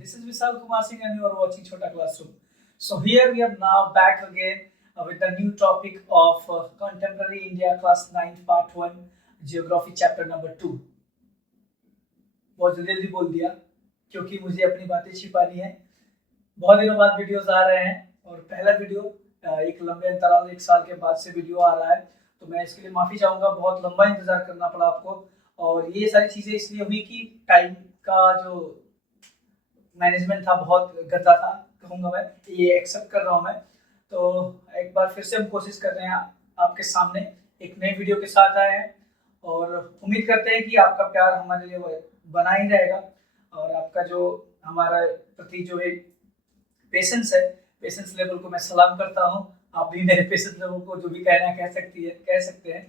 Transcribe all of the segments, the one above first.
This is Vishal Kumar Singh and you are watching Chota Classroom. So here we are now back again with a new topic of Contemporary India Class 9 Part 1 Geography Chapter number 2. बहुत जल्दी बोल दिया क्योंकि मुझे अपनी बातें छिपानी है। बहुत दिनों बाद वीडियोस आ रहे हैं और पहला वीडियो एक लंबे अंतराल 1 साल के बाद से वीडियो आ रहा है, तो मैं इसके लिए माफ़ी चाहूँगा। बहुत लंबा इंतज़ार करना पड़ा आपको और ये सारी चीज़ें इसलिए हुई कि टाइम का जो मैनेजमेंट था बहुत गंदा था, कहूँगा मैं, ये एक्सेप्ट कर रहा हूँ मैं। तो एक बार फिर से हम कोशिश कर रहे हैं आपके सामने एक नए वीडियो के साथ आए हैं और उम्मीद करते हैं कि आपका प्यार हमारे लिए बना ही रहेगा और आपका जो हमारा प्रति जो एक पेशेंस है, पेशेंस लेवल को मैं सलाम करता हूँ। आप भी मेरे पेशेंस लेवल को जो भी कहना है कह सकते हैं।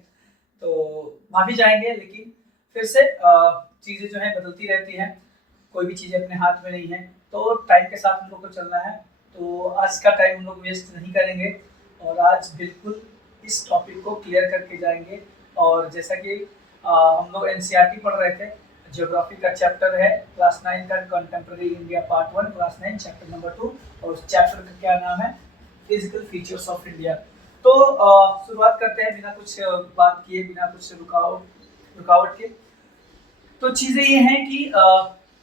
तो माफ़ी चाहेंगे, लेकिन फिर से चीज़ें जो है बदलती रहती हैं, कोई भी चीज़ अपने हाथ में नहीं है, तो टाइम के साथ हम लोग को चलना है। तो आज का टाइम हम लोग वेस्ट नहीं करेंगे और आज बिल्कुल इस टॉपिक को क्लियर करके जाएंगे। और जैसा कि हम लोग एनसीईआरटी पढ़ रहे थे, ज्योग्राफी का चैप्टर है क्लास 9 का contemporary India part 1 class 9 chapter number 2 और उस चैप्टर का क्या नाम है, फिजिकल फीचर्स ऑफ इंडिया। तो शुरुआत करते हैं बिना कुछ बात किए, बिना कुछ रुकावट के। तो चीज़ें ये हैं कि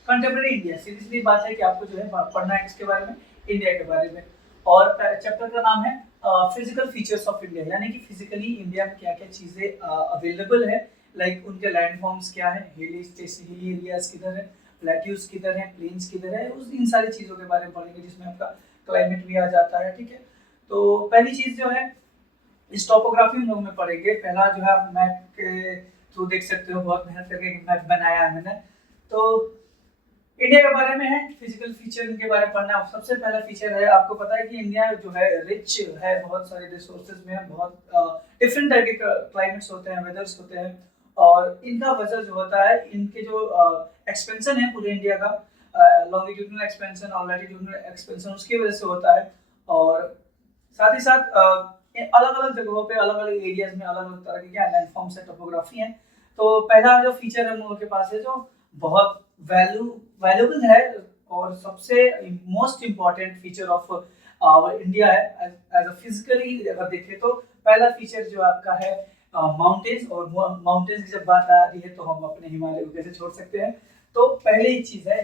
कंटेम्प्रेरी इंडिया, सीधी सीधी बात है कि आपको जो है पढ़ना है किसके बारे में, इंडिया के बारे में। और चैप्टर का नाम है फिजिकल फीचर्स ऑफ इंडिया, यानी कि फिजिकली इंडिया में क्या क्या चीज़ें अवेलेबल है, लाइक उनके लैंड फॉर्म्स क्या है, हिली एरियाज किधर है, प्लेट्यूज किधर है, प्लेन्स किधर है, उस इन सारी चीज़ों के बारे में पढ़ेंगे, जिसमें आपका क्लाइमेट भी आ जाता है। ठीक है, तो पहली चीज़ जो है इस टोपोग्राफी हम लोग में पढ़ेंगे। पहला जो है आप मैप के थ्रू देख सकते हो, बहुत मेहनत करके मैप बनाया है मैंने। तो इंडिया के बारे में है, फिजिकल फीचर इनके बारे में पढ़ना है। सबसे पहला फीचर है, आपको पता है कि इंडिया जो है रिच है, बहुत सारे रिसोर्सेज में है, बहुत डिफरेंट टाइप के क्लाइमेट्स होते हैं, वेदर्स होते हैं, और इनका वजह जो होता है इनके जो एक्सपेंशन है पूरे इंडिया का, लॉन्गिट्यूडनल एक्सपेंशन और लैटिट्यूडनल एक्सपेंशन, उसकी वजह से होता है। और साथ ही साथ अलग अलग जगहों पे, अलग अलग एरियाज में अलग अलग तरह के क्या लैंडफॉर्म्स है, टोपोग्राफी है। तो पहला जो फीचर हम लोगों के पास है, जो बहुत वैल्यूएबल है और सबसे most important feature of our India है एज अ फिजिकली अगर देखें तो पहला फीचर जो आपका है माउंटेन्स। और माउंटेन्स की जब बात आ रही है तो हम अपने हिमालय को कैसे छोड़ सकते हैं। तो पहली चीज है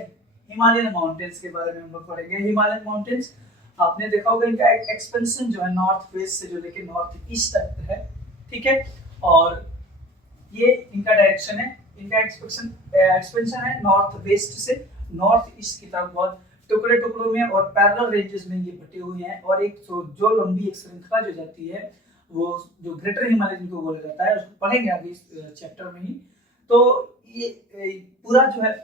हिमालयन माउंटेन्स के बारे में हम लोग पढ़ेंगे। हिमालयन माउंटेन्स आपने देखा होगा, इनका एक्सपेंशन जो है नॉर्थ वेस्ट से जो लेके नॉर्थ ईस्ट तक है। ठीक है, और ये इनका डायरेक्शन है, इनका एक्सपेंशन है नॉर्थ वेस्ट से नॉर्थ ईस्ट की तरफ, बहुत टुकड़े टुकड़ों में और पैरेलल रेंजेस में ये बटे हुए हैं। और एक जो लंबी एक श्रृंखला जो जाती है, वो जो ग्रेटर हिमालय जिनको बोला जाता है, उसको पढ़ेंगे आगे इस चैप्टर में ही। तो ये पूरा जो है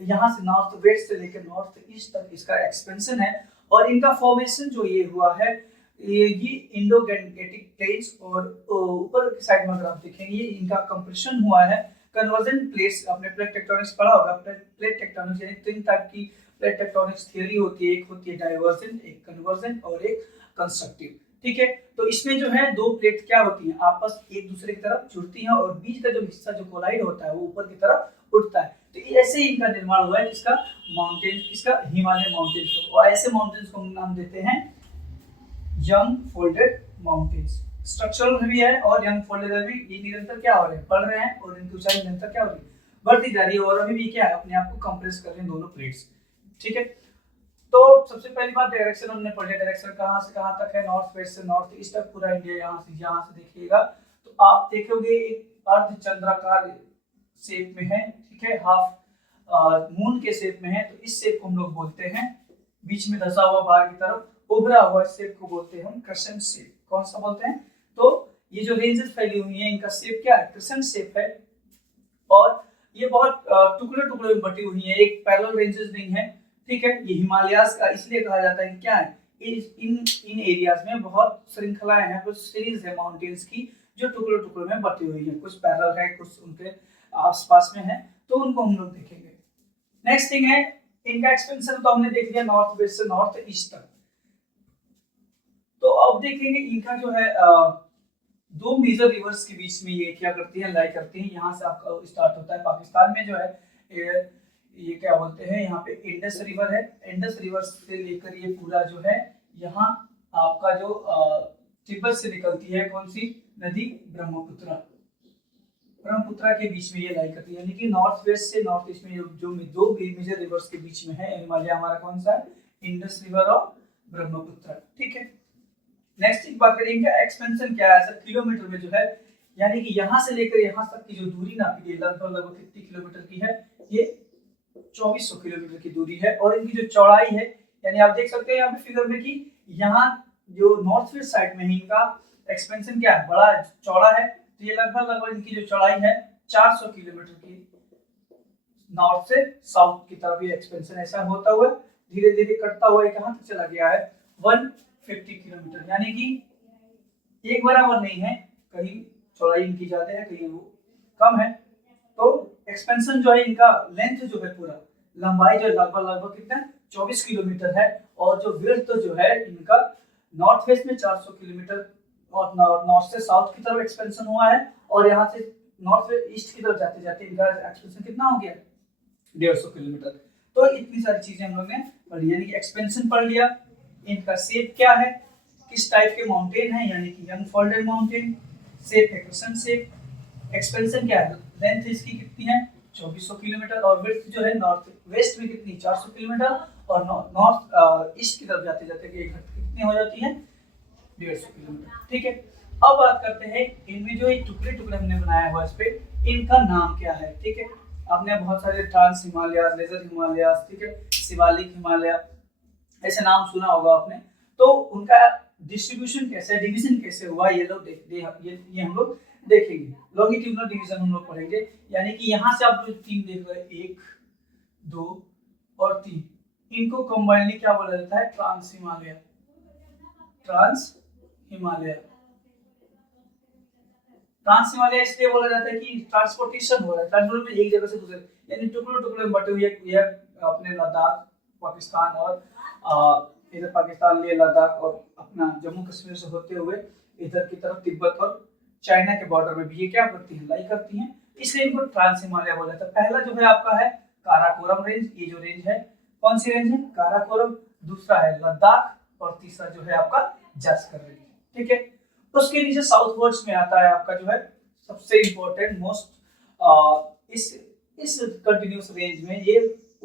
यहाँ से नॉर्थ वेस्ट से लेकर नॉर्थ ईस्ट तक इसका एक्सपेंशन है। और इनका फॉर्मेशन जो ये हुआ है, ये इंडो गैंजेटिक प्लेट्स, और ऊपर की साइड में अगर आप देखेंगे इनका कंप्रेशन हुआ है। कन्वर्जन प्लेट्स, आपने प्लेट टेक्टोनिक्स पढ़ा होगा। प्लेट टेक्टोनिक्स यानी 3 टाइप की प्लेट टेक्टोनिक्स थ्योरी होती है, एक होती है डाइवर्जेंट, एक कन्वर्जन और एक कंस्ट्रक्टिव। ठीक है, तो इसमें जो है दो प्लेट क्या होती हैं, आपस एक दूसरे की तरफ जुड़ती हैं और बीच का जो हिस्सा जो कोलाइड होता है वो ऊपर की तरफ उठता है। तो ऐसे ही इनका निर्माण हुआ है, जिसका माउंटेन, इसका हिमालयन माउंटेन्स। और ऐसे माउंटेन्स को हम नाम देते हैं यंग फोल्डेड माउंटेन्स। स्ट्रक्चरल भी है और यंग फोल्डेड भी, ये निरंतर क्या हो रहे हैं, बढ़ रहे हैं और इनकी ऊंचाई निरंतर क्या हो रही है, बढ़ती जा रही है। और अभी भी क्या है, अपने आप को कंप्रेस कर रहे हैं दोनों प्लेट्स। ठीक है, तो सबसे पहली बात डायरेक्शन हमने पढ़ी। डायरेक्शन कहाँ से कहाँ तक है, नॉर्थ वेस्ट से नॉर्थ ईस्ट तक पूरा इंडिया। यहाँ से देखिएगा तो आप देखोगे एक अर्धचंद्राकार शेप में है। ठीक है, हाफ मून के शेप में है, तो इस शेप को हम लोग बोलते हैं, बीच में धसा हुआ बाहर की तरफ उभरा हुआ शेप को बोलते हैं हम क्रेसेंट शेप। कौन सा बोलते हैं, तो ये जो रेंजेस फैली हुई हैं इनका शेप क्या है, क्रेसेंट शेप है। और ये बहुत टुकड़े टुकड़े में बटी हुई है, एक पैरेलल रेंजेस नहीं है। ठीक है, ये हिमालयाज का इसलिए कहा जाता है कि क्या है, इन एरियाज में बहुत श्रृंखलाएं हैं, कुछ सीरीज है माउंटेन्स की जो टुकड़े टुकड़े में बटी हुई है, कुछ पैरेलल है, कुछ उनके आसपास में है, तो उनको हम लोग देखेंगे। नेक्स्ट थिंग है इनका एक्सपेंशन, तो हमने देख लिया नॉर्थ वेस्ट से नॉर्थ ईस्ट तक। तो अब देखेंगे इनका जो है दो मेजर रिवर्स के बीच में ये क्या करती है, लाई करती है। यहाँ से आपका स्टार्ट होता है, पाकिस्तान में जो है ये क्या बोलते हैं, यहाँ पे इंडस रिवर है। इंडस रिवर से लेकर ये पूरा जो है यहाँ आपका जो तिब्बत से निकलती है कौन सी नदी, ब्रह्मपुत्र। ब्रह्मपुत्र के बीच में ये लाई करती है, यानी कि नॉर्थ वेस्ट से नॉर्थ ईस्ट में जो दो मेजर रिवर्स के बीच में है हिमालय हमारा कौन सा है, इंडस रिवर और ब्रह्मपुत्र। ठीक है, नेक्स्ट एक बात करें इनका एक्सपेंशन क्या है सर, किलोमीटर में जो है, यानी कि यहाँ से लेकर यहाँ तक की जो दूरी नापी गई लगभग कितनी किलोमीटर की है, ये 2400 किलोमीटर की दूरी है। और इनकी जो चौड़ाई है, यानी आप देख सकते हैं यहाँ पे फिगर में कि यहाँ जो नॉर्थ वेस्ट साइड में है इनका एक्सपेंशन क्या है, बड़ा चौड़ा है। तो ये लगभग इनकी जो चौड़ाई है 400 किलोमीटर की, नॉर्थ से साउथ की तरफ ये एक्सपेंशन ऐसा होता हुआ धीरे धीरे कटता हुआ कहां तक चला गया है, 150 किलोमीटर। यानी कि एक बराबर नहीं है, कहीं चौड़ाई इनकी ज्यादा है कहीं वो कम है। तो एक्सपेंशन जो है इनका लेंथ जो है पूरा लंबाई जो लगभग कितना 24 किलोमीटर है। और जो विड्थ जो है इनका नॉर्थ वेस्ट में 400 किलोमीटर और नॉर्थ से साउथ की तरफ एक्सपेंशन हुआ है। और यहाँ से नॉर्थ से ईस्ट की तरफ जाते जाते इनका एक्सपेंशन कितना हो गया, 150 किलोमीटर। तो इतनी सारी चीजें हम लोग ने पढ़ी, यानी कि एक्सपेंशन पढ़ लिया, इनका शेप क्या है, किस टाइप के माउंटेन है, यानी कि अनफोल्डेड माउंटेन, शेप है क्वेश्चन शेप, एक्सपेंशन क्या है, लेंथ इसकी कितनी है 2400 किलोमीटर, और विड्थ जो है नॉर्थ वेस्ट में कितनी 400 किलोमीटर, और नॉर्थ ईस्ट की तरफ जाते जाते कितनी हो जाती है 150 किलोमीटर। ठीक है, अब बात करते हैं इनमें जो टुकड़े टुकड़े हमने बनाया हुआ इस पे, इनका नाम क्या है। ठीक है, आपने बहुत सारे ट्रांस हिमालय, लेजर हिमालय, ठीक है, शिवालिक हिमालय ऐसे नाम सुना होगा आपने। तो उनका डिस्ट्रीब्यूशन कैसे, डिवीजन कैसे हुआ, ये लोग ये हम लोग देखेंगे। लॉन्गिट्यूडनल डिवीजन हम लोग पढ़ेंगे, यानी कि यहाँ से आप जो तीन देख रहे हैं 1 2 और 3, इनको कंबाइनली क्या बोला जाता है, trans Himalaya. Trans Himalaya, trans Himalaya इसलिए बोला जाता है कि ट्रांसपोर्टेशन हो रहा है, ट्रांसपोर्ट में एक जगह से दूसरे, यानी टुकड़े टुकड़े में बटे हुए ये अपने लद्दाख पाकिस्तान और इधर पाकिस्तान ले लद्दाख और अपना जम्मू कश्मीर से होते हुए इधर की तरफ तिब्बत और चाइना के बॉर्डर में भी ये क्या करती है, लाई करती हैं, इसलिए इनको ट्रांस हिमालय बोला जाता है। पहला जो है आपका है काराकोरम रेंज, ये जो रेंज है कौन सी रेंज है, काराकोरम, दूसरा है लद्दाख, और तीसरा जो है आपका जास्कर रेंज। ठीक है, उसके नीचे साउथ वर्ड्स में आता है आपका जो है सबसे इंपॉर्टेंट मोस्ट इस कंटिन्यूअस रेंज में, ये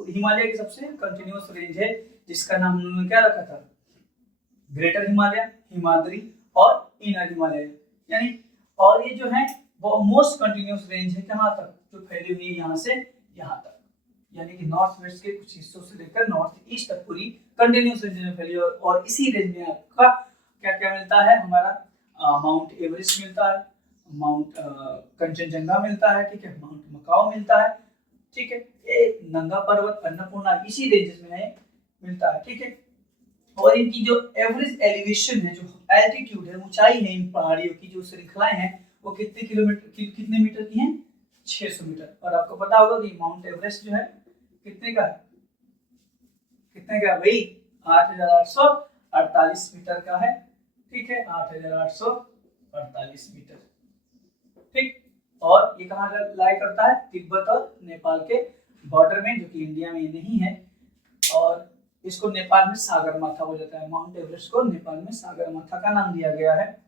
हिमालय की सबसे कंटिन्यूअस रेंज है जिसका नाम उन्होंने क्या रखा था, ग्रेटर हिमालय, हिमाद्री और इनर हिमालय, यानी और ये जो है वो मोस्ट कंटिन्यूअस रेंज है कहां तक, जो फैली हुई है यहाँ से यहाँ तक, यानी कि नॉर्थ वेस्ट के कुछ हिस्सों से लेकर नॉर्थ ईस्ट तक पूरी कंटिन्यूअस रेंज में फैली है। और इसी रेंज में आपका क्या क्या मिलता है, हमारा माउंट एवरेस्ट मिलता है, माउंट कंचनजंगा मिलता है, ठीक है, माउंट मकाओ मिलता है, ठीक है, ये नंगा पर्वत, अन्नपूर्णा इसी रेंजेस में है मिलता है। ठीक है, और इनकी जो एवरेज एलिवेशन है, जो एल्टीट्यूड है, ऊंचाई है इन पहाड़ियों की जो श्रृंखलाएं हैं, वो कितने किलोमीटर कितने मीटर की हैं, 600 मीटर। और आपको पता होगा कि माउंट एवरेस्ट जो है कितने का है, कितने का भाई, 8848 मीटर का है। ठीक है, 8848 मीटर। ठीक, और ये कहाँ लाई करता है, तिब्बत और नेपाल के बॉर्डर में, जो कि इंडिया में नहीं है, और इसको नेपाल में सागरमाथा बोला जाता है। माउंट एवरेस्ट को नेपाल में सागरमाथा का नाम दिया गया है।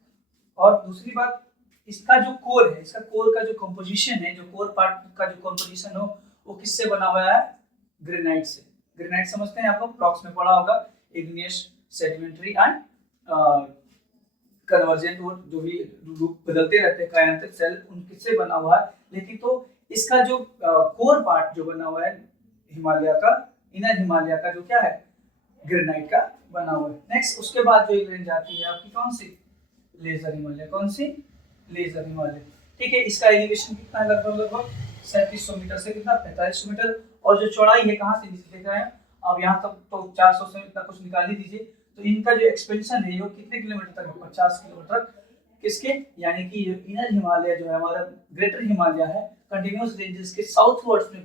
और दूसरी बात, इसका जो कोर है, इसका कोर का जो कंपोजिशन है, जो कोर पार्ट का जो कंपोजिशन हो, वो किससे बना हुआ है, ग्रेनाइट से। ग्रेनाइट समझते हैं, आपको ब्लॉक्स में पढ़ा होगा, इग्नियस, सेडिमेंट्री एंड कन्वर्जेंट, वो जो भी रूप बदलते रहते हैं कायांतरिक सेल, उनसे बना हुआ है। लेकिन तो इसका जो कोर पार्ट जो बना हुआ है हिमालय का, इनर हिमालय का, जो क्या है, ग्रेनाइट का बना हुआ है। नेक्स्ट उसके बाद जो रेंज आती है आपकी कौन सी, लेजर हिमालय। कौन सी, लेजर हिमालय। ठीक है, इसका एलिवेशन कितना है, लगभग 3700 मीटर से कितना 4500 मीटर। और जो चौड़ाई है कहाँ से नीचे देख रहे हैं अब, यहाँ तक तो 400 से इतना कुछ निकाल ही दीजिए। तो इनका जो एक्सपेंशन है वो कितने किलोमीटर तक है, 50 किलोमीटर तक। किसके, यानी कि इनर हिमालय जो है हमारा ग्रेटर हिमालय है, कंटिन्यूअस रेंजेस के साउथ वर्ड्स में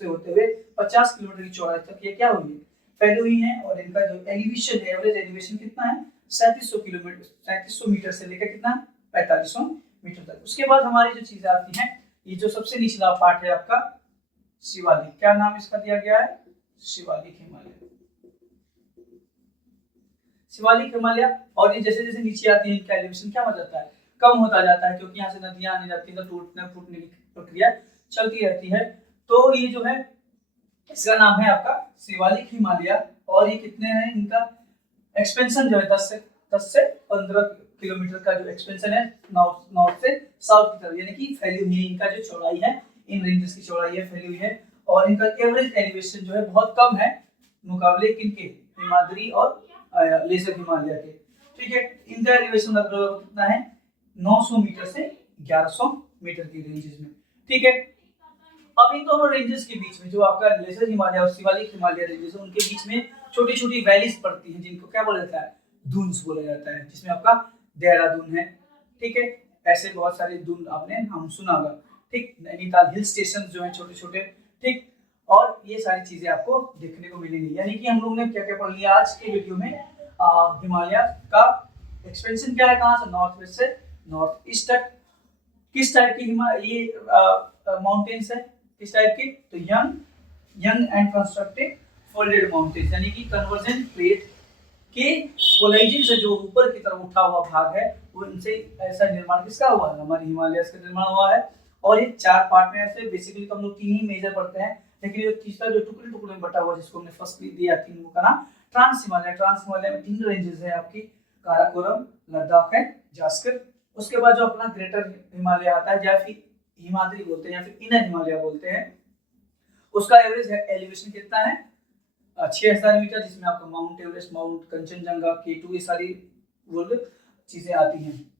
से होते हुए 50 किलोमीटर की चौड़ाई तक ये क्या हुई, फैली हुई है। और इनका जो एलिवेशन है, एवरेज एलिवेशन कितना है, 3700 किलोमीटर, 3700 मीटर से लेकर कितना 4500 मीटर तक। उसके बाद हमारी जो चीजें आती हैं, ये जो सबसे निचला पार्ट है आपका शिवालिक, क्या नाम इसका दिया गया है? शिवालिक हिमालय, शिवालिक हिमालय। और ये जैसे जैसे नीचे आती है इनका एलिवेशन क्या हो जाता है? कम होता जाता है, क्योंकि यहाँ से नदियां आने जाती है तो टूटने फूटने की प्रक्रिया चलती रहती है। तो ये जो है इसका नाम है आपका शिवालिक हिमालय। और ये कितने हैं, इनका एक्सपेंशन जो है 10 से 15 किलोमीटर का जो एक्सपेंशन है नॉर्थ से साउथ की तरफ, यानी कि फैली हुई है। इनका जो चौड़ाई है, इन रेंजेस की चौड़ाई है, फैली हुई है। और इनका एवरेज एलिवेशन जो है बहुत कम है मुकाबले किनके? हिमाद्री और लेजर हिमालय के। ठीक है, इनका एलिवेशन लगभग कितना है? 900 मीटर से 1100 मीटर की रेंजेस में। ठीक है, अब इन दोनों रेंजेस के बीच में जो आपका लेजर हिमालय और शिवालिक हिमालय रेंजेस है, उनके बीच में छोटी छोटी वैलीज पड़ती हैं, जिनको क्या बोला जाता है? दून्स बोला जाता है, जिसमें आपका देहरादून है। ठीक है, ऐसे बहुत सारे दून आपने नाम सुना होगा। ठीक, नैनीताल हिल स्टेशन जो है छोटे छोटे। ठीक, और ये सारी चीजें आपको देखने को मिलेंगी। यानी कि हम लोग ने क्या क्या पढ़ लिया आज के वीडियो में? हिमालय का एक्सपेंशन क्या है, कहाँ से? नॉर्थ वेस्ट से नॉर्थ ईस्ट तक। किस टाइप की ये माउंटेन्स है? किस टाइप की? तो young and constructed folded mountains, यानी कि कन्वर्जन प्लेट के कोलाइजन से जो ऊपर की तरफ उठा हुआ भाग है, वो इनसे ऐसा निर्माण किसका हुआ है? हमारे हिमालय का निर्माण हुआ है। और ये 4 पार्ट में ऐसे बेसिकली तो हम लोग 3 ही मेजर पढ़ते हैं, लेकिन ये तीसरा जो टुकड़े टुकड़े में बटा हुआ, जिसको हमने फर्स्ट दिया 3 का नाम ट्रांस हिमालय। ट्रांस हिमालय में 3 रेंजेस है आपकी, काराकोरम, लद्दाख एंड जास्कर। उसके बाद जो अपना ग्रेटर हिमालय आता है, या फिर हिमाद्री बोलते हैं या फिर इनर हिमालय बोलते हैं, उसका एवरेज एलिवेशन कितना है? 6000 मीटर, जिसमें आपका mount Everest, mount Kanchenjunga, K2 ये सारी वर्ल्ड चीजें आती हैं।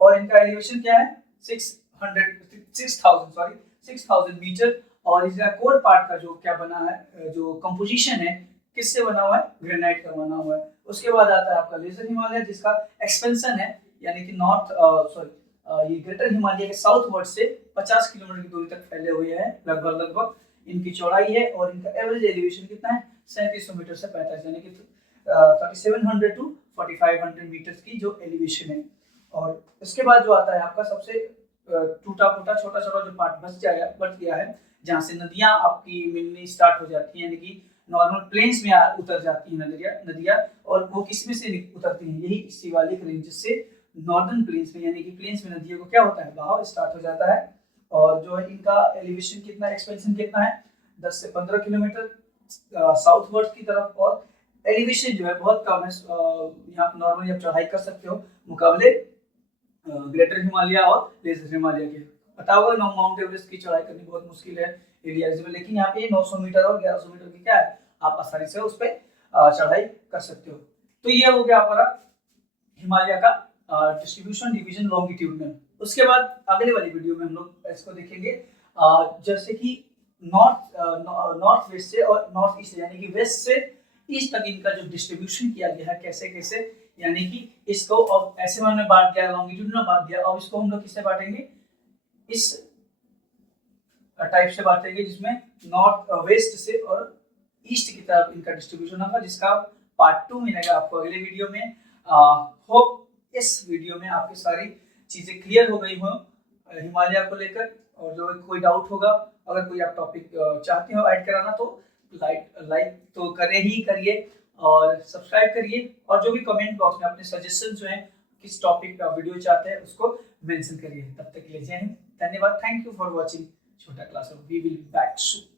और इनका एलिवेशन क्या है? 6000 मीटर। और इसका कोर पार्ट का जो क्या बना है, जो कंपोजिशन है, किससे बना हुआ है? ग्रेनाइट का बना हुआ है। उसके बाद आता है आपका लेजर हिमालय, जिसका एक्सपेंशन है, यानी कि ये ग्रेटर हिमालय के साउथ वर्ड से 50 किलोमीटर की दूरी तक फैले हुए हैं लगभग इनकी चौड़ाई है। और इनका एवरेज एलिवेशन कितना है? 3700 मीटर से 45, यानी कि 3700 टू 4500 मीटर की जो एलिवेशन है। और उसके बाद जो आता है आपका सबसे टूटा फूटा छोटा छोटा जो पार्ट बच गया है, जहाँ से नदियां आपकी मिलनी स्टार्ट हो जाती है, यानी कि नॉर्मल प्लेन्स में उतर जाती है नदियां। और वो किस में से उतरती हैं? यही शिवालिक रेंज से नॉर्दर्न प्लेन्स में, यानी कि प्लेन्स में नदियों को क्या होता है? बहाव स्टार्ट हो जाता है। और जो है इनका एलिवेशन कितना, एक्सपेंशन कितना है? 10 से 15 किलोमीटर साउथ वर्ड की तरफ। और एलिवेशन जो है बहुत कम है, यहाँ पर नॉर्मली आप चढ़ाई कर सकते हो मुकाबले ग्रेटर हिमालय और लेजर हिमालय के। पता होगा माउंट एवरेस्ट की चढ़ाई करनी बहुत मुश्किल है एलियाज में, लेकिन यहाँ पे 900 मीटर और 1100 मीटर की क्या है, आप आसानी से उस पर चढ़ाई कर सकते हो। तो ये हो गया हमारा हिमालय का डिस्ट्रीब्यूशन, डिवीजन, लॉन्गिट्यूडनल। उसके बाद अगले वाली वीडियो में हम लोग इसको देखेंगे, जैसे कि नॉर्थ वेस्ट से और नॉर्थ ईस्ट, यानी कि वेस्ट से ईस्ट तक इनका जो डिस्ट्रीब्यूशन किया गया है, कैसे कैसे, यानी कि इसको अब ऐसे में बांट दिया, लॉन्गिट्यूडनल बांट दिया। अब इसको हम लोग किससे बांटेंगे? इस टाइप से बांटेंगे, जिसमें नॉर्थ वेस्ट से और ईस्ट की तरफ इनका डिस्ट्रीब्यूशन होगा, जिसका पार्ट 2 मिलेगा आपको अगले वीडियो में। होप इस वीडियो में आपकी सारी चीजें क्लियर हो गई हो हिमालय को लेकर। और जो कोई डाउट होगा, अगर कोई आप टॉपिक चाहते हो ऐड कराना, तो लाइक तो करिए और सब्सक्राइब करिए। और जो भी कमेंट बॉक्स में अपने सजेशन जो है, किस टॉपिक पे वीडियो चाहते हैं, उसको मेंशन करिए। तब तक के लिए जय हिंद, धन्यवाद, थैंक यू फॉर वॉचिंग छोटा class. We will be back soon.